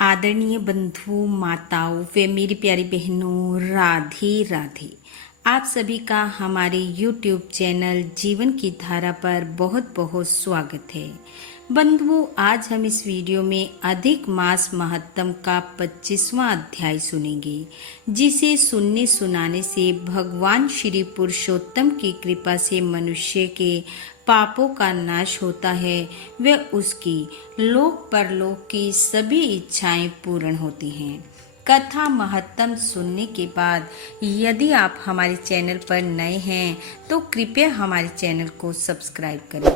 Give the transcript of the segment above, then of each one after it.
आदरणीय बंधु माताओं व मेरी प्यारी बहनों, राधे राधे। आप सभी का हमारे YouTube चैनल जीवन की धारा पर बहुत बहुत स्वागत है। बंधुओं, आज हम इस वीडियो में अधिक मास महत्तम का 25वां अध्याय सुनेंगे, जिसे सुनने सुनाने से भगवान श्री पुरुषोत्तम की कृपा से मनुष्य के पापों का नाश होता है व उसकी लोक परलोक की सभी इच्छाएं पूर्ण होती हैं। कथा महत्तम सुनने के बाद यदि आप हमारे चैनल पर नए हैं तो कृपया हमारे चैनल को सब्सक्राइब करें,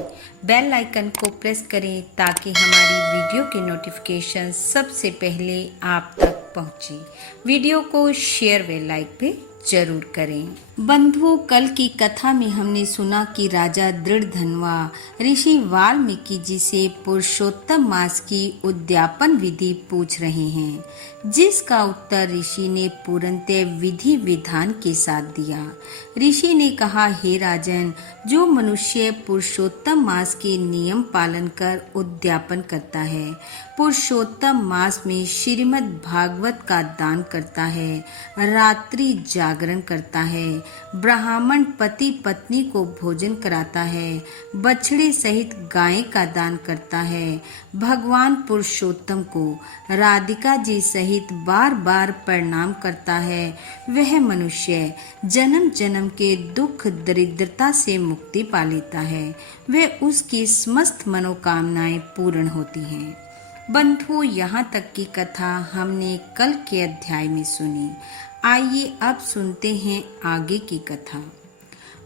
बेल आइकन को प्रेस करें ताकि हमारी वीडियो की नोटिफिकेशन सबसे पहले आप तक पहुंचे। वीडियो को शेयर व लाइक भी जरूर करें। बंधुओं, कल की कथा में हमने सुना कि राजा दृढ़धनवा ऋषि वाल्मीकि जी से पुरुषोत्तम मास की उद्यापन विधि पूछ रहे हैं, जिसका उत्तर ऋषि ने पूर्णतः विधि विधान के साथ दिया। ऋषि ने कहा, हे राजन, जो मनुष्य पुरुषोत्तम मास के नियम पालन कर उद्यापन करता है, पुरुषोत्तम मास में श्रीमद् भागवत का दान करता है, रात्रि जागरण करता है, ब्राह्मण पति पत्नी को भोजन कराता है, बछड़े सहित गाय का दान करता है, भगवान पुरुषोत्तम को राधिका जी सहित बार बार प्रणाम करता है, वह मनुष्य जन्म जन्म के दुख दरिद्रता से मुक्ति पा लेता है, वह उसकी समस्त मनोकामनाएं पूर्ण होती हैं। बंधुओं, यहाँ तक की कथा हमने कल के अध्याय में सुनी। आइए अब सुनते हैं आगे की कथा।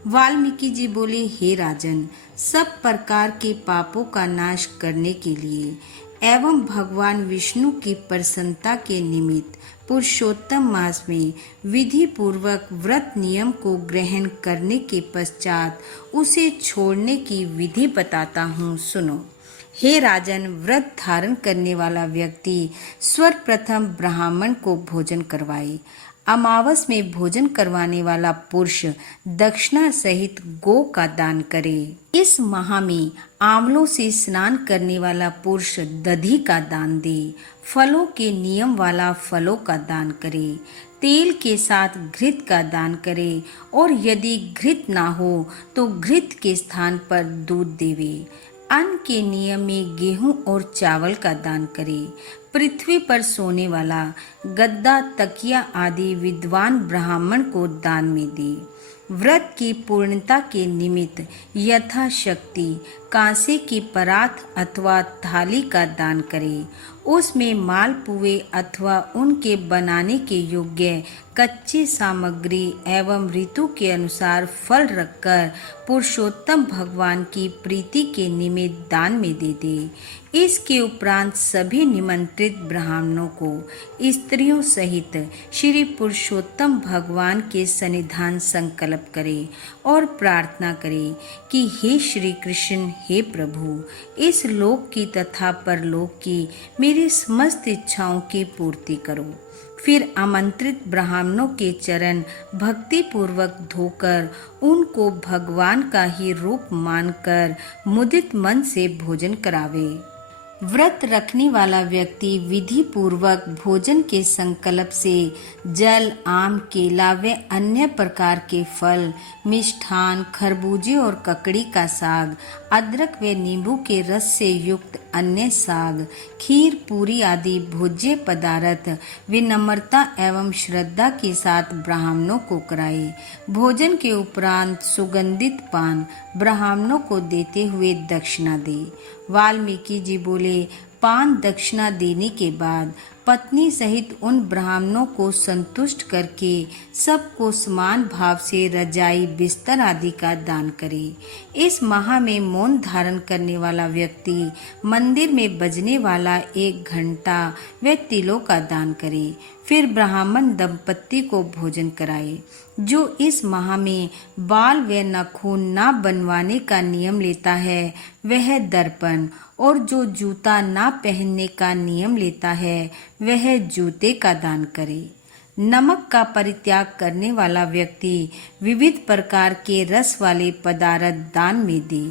वाल्मीकि जी बोले, हे राजन, सब प्रकार के पापों का नाश करने के लिए एवं भगवान विष्णु की प्रसन्नता के निमित्त पुरुषोत्तम मास में विधि पूर्वक व्रत नियम को ग्रहण करने के पश्चात उसे छोड़ने की विधि बताता हूँ, सुनो। हे राजन, व्रत धारण करने वाला व्यक्ति सर्वप्रथम ब्राह्मण को भोजन करवाए। अमावस में भोजन करवाने वाला पुरुष दक्षिणा सहित गो का दान करे। इस माह में आंवलों से स्नान करने वाला पुरुष दधी का दान दे। फलों के नियम वाला फलों का दान करे। तेल के साथ घृत का दान करे और यदि घृत ना हो तो घृत के स्थान पर दूध देवे। अन्न के नियम में गेहूं और चावल का दान करे। पृथ्वी पर सोने वाला गद्दा, तकिया आदि विद्वान ब्राह्मण को दान में दे। व्रत की पूर्णता के निमित्त यथाशक्ति कांसे की परात अथवा थाली का दान करे। उसमें मालपुए अथवा उनके बनाने के योग्य कच्ची सामग्री एवं ऋतु के अनुसार फल रखकर पुरुषोत्तम भगवान की प्रीति के निमित्त दान में दे दे। इसके उपरांत सभी निमंत्रित ब्राह्मणों को स्त्रियों सहित श्री पुरुषोत्तम भगवान के सन्निधान संकल्प करे और प्रार्थना करे कि हे श्री कृष्ण, हे प्रभु, इस लोक की तथा परलोक की मेरी समस्त इच्छाओं की पूर्ति करो। फिर आमंत्रित ब्राह्मणों के चरण भक्ति पूर्वक धोकर उनको भगवान का ही रूप मानकर मुदित मन से भोजन करावे। व्रत रखने वाला व्यक्ति विधि पूर्वक भोजन के संकल्प से जल, आम, केला व अन्य प्रकार के फल, मिष्ठान, खरबूजे और ककड़ी का साग, अदरक व नींबू के रस से युक्त अन्य साग, खीर, पूरी आदि भोज्य पदार्थ विनम्रता एवं श्रद्धा के साथ ब्राह्मणों को कराए। भोजन के उपरांत सुगंधित पान ब्राह्मणों को देते हुए दक्षिणा दे। वाल्मीकि जी बोले, पान दक्षिणा देने के बाद पत्नी सहित उन ब्राह्मणों को संतुष्ट करके सबको समान भाव से रजाई, बिस्तर आदि का दान करे। इस माह में मौन धारण करने वाला व्यक्ति मंदिर में बजने वाला 1 घंटा व तिलों का दान करे। फिर ब्राह्मण दंपत्ति को भोजन कराए। जो इस माह में बाल व नाखून ना बनवाने का नियम लेता है वह दर्पण, और जो जूता ना पहनने का नियम लेता है वह जूते का दान करे। नमक का परित्याग करने वाला व्यक्ति विविध प्रकार के रस वाले पदार्थ दान में दे।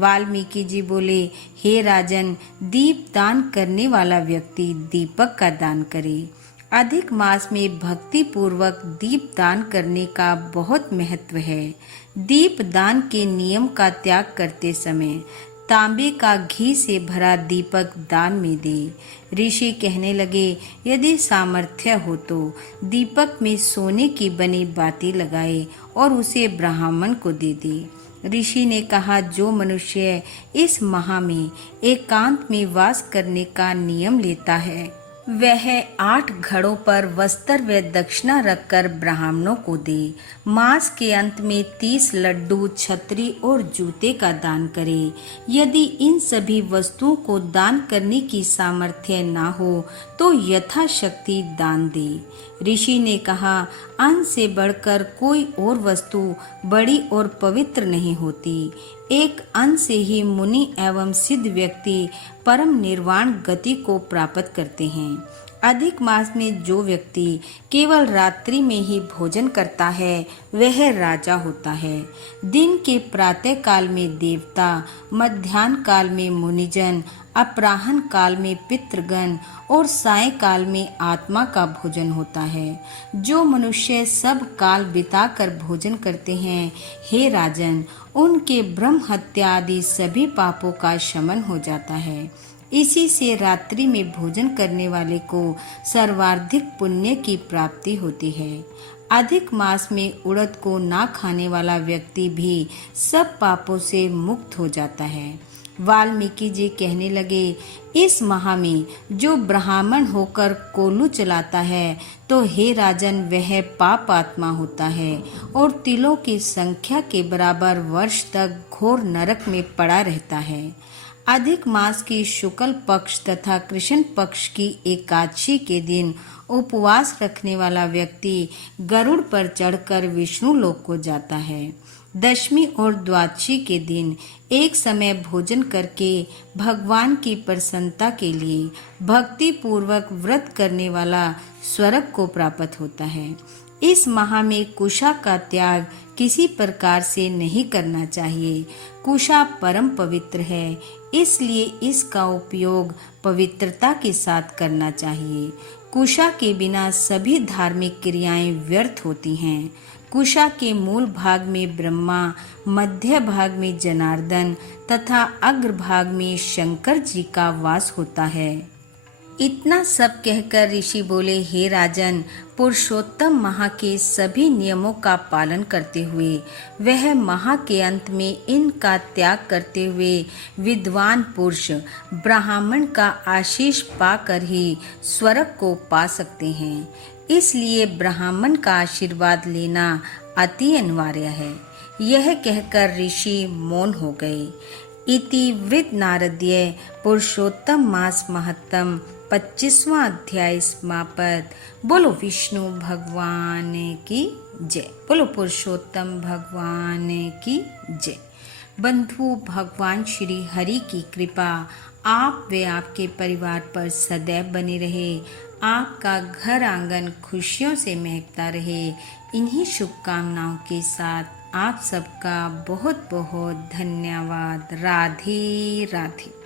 वाल्मीकि जी बोले, हे राजन, दीप दान करने वाला व्यक्ति दीपक का दान करे। अधिक मास में भक्ति पूर्वक दीप दान करने का बहुत महत्व है। दीप दान के नियम का त्याग करते समय तांबे का घी से भरा दीपक दान में दे। ऋषि कहने लगे, यदि सामर्थ्य हो तो दीपक में सोने की बनी बाती लगाए और उसे ब्राह्मण को दे दे। ऋषि ने कहा, जो मनुष्य इस माह में एकांत में वास करने का नियम लेता है वह 8 घड़ों पर वस्त्र व दक्षिणा रखकर ब्राह्मणों को दे। मास के अंत में 30 लड्डू, छतरी और जूते का दान करे। यदि इन सभी वस्तुओं को दान करने की सामर्थ्य ना हो तो यथाशक्ति दान दे। ऋषि ने कहा, अन्न से बढ़कर कोई और वस्तु बड़ी और पवित्र नहीं होती। एक अन्न से ही मुनि एवं सिद्ध व्यक्ति परम निर्वाण गति को प्राप्त करते हैं। अधिक मास में जो व्यक्ति केवल रात्रि में ही भोजन करता है वह राजा होता है। दिन के प्रातः काल में देवता, मध्याह्न काल में मुनिजन, अपराह्न काल में पितृगण और साय काल में आत्मा का भोजन होता है। जो मनुष्य सब काल बिताकर भोजन करते हैं, हे राजन, उनके ब्रह्म हत्या आदि सभी पापों का शमन हो जाता है। इसी से रात्रि में भोजन करने वाले को सर्वाधिक पुण्य की प्राप्ति होती है। अधिक मास में उड़द को ना खाने वाला व्यक्ति भी सब पापों से मुक्त हो जाता है। वाल्मीकि जी कहने लगे, इस माह में जो ब्राह्मण होकर कोल्हू चलाता है तो हे राजन वह पाप आत्मा होता है और तिलों की संख्या के बराबर वर्ष तक घोर नरक में पड़ा रहता है। अधिक मास की शुक्ल पक्ष तथा कृष्ण पक्ष की एकादशी के दिन उपवास रखने वाला व्यक्ति गरुड़ पर चढ़कर विष्णु लोक को जाता है। दशमी और द्वादशी के दिन एक समय भोजन करके भगवान की प्रसन्नता के लिए भक्ति पूर्वक व्रत करने वाला स्वर्ग को प्राप्त होता है। इस माह में कुशा का त्याग किसी प्रकार से नहीं करना चाहिए। कुशा परम पवित्र है, इसलिए इसका उपयोग पवित्रता के साथ करना चाहिए। कुशा के बिना सभी धार्मिक क्रियाएं व्यर्थ होती हैं। कुशा के मूल भाग में ब्रह्मा, मध्य भाग में जनार्दन तथा अग्र भाग में शंकर जी का वास होता है। इतना सब कहकर ऋषि बोले, हे राजन, पुरुषोत्तम माह के सभी नियमों का पालन करते हुए वह माह के अंत में इनका त्याग करते हुए विद्वान पुरुष ब्राह्मण का आशीष पाकर ही स्वर्ग को पा सकते हैं। इसलिए ब्राह्मण का आशीर्वाद लेना अति अनिवार्य है। यह कहकर ऋषि मौन हो गए। इति वृद्ध नारदीय पुरुषोत्तम मास महत्तम 25वां अध्याय समाप्त। बोलो विष्णु भगवान की जय। बोलो पुरुषोत्तम भगवान की जय। बंधु, भगवान श्री हरि की कृपा आप व आपके परिवार पर सदैव बनी रहे। आपका घर आंगन खुशियों से महकता रहे। इन्हीं शुभकामनाओं के साथ आप सबका बहुत बहुत धन्यवाद। राधे राधे।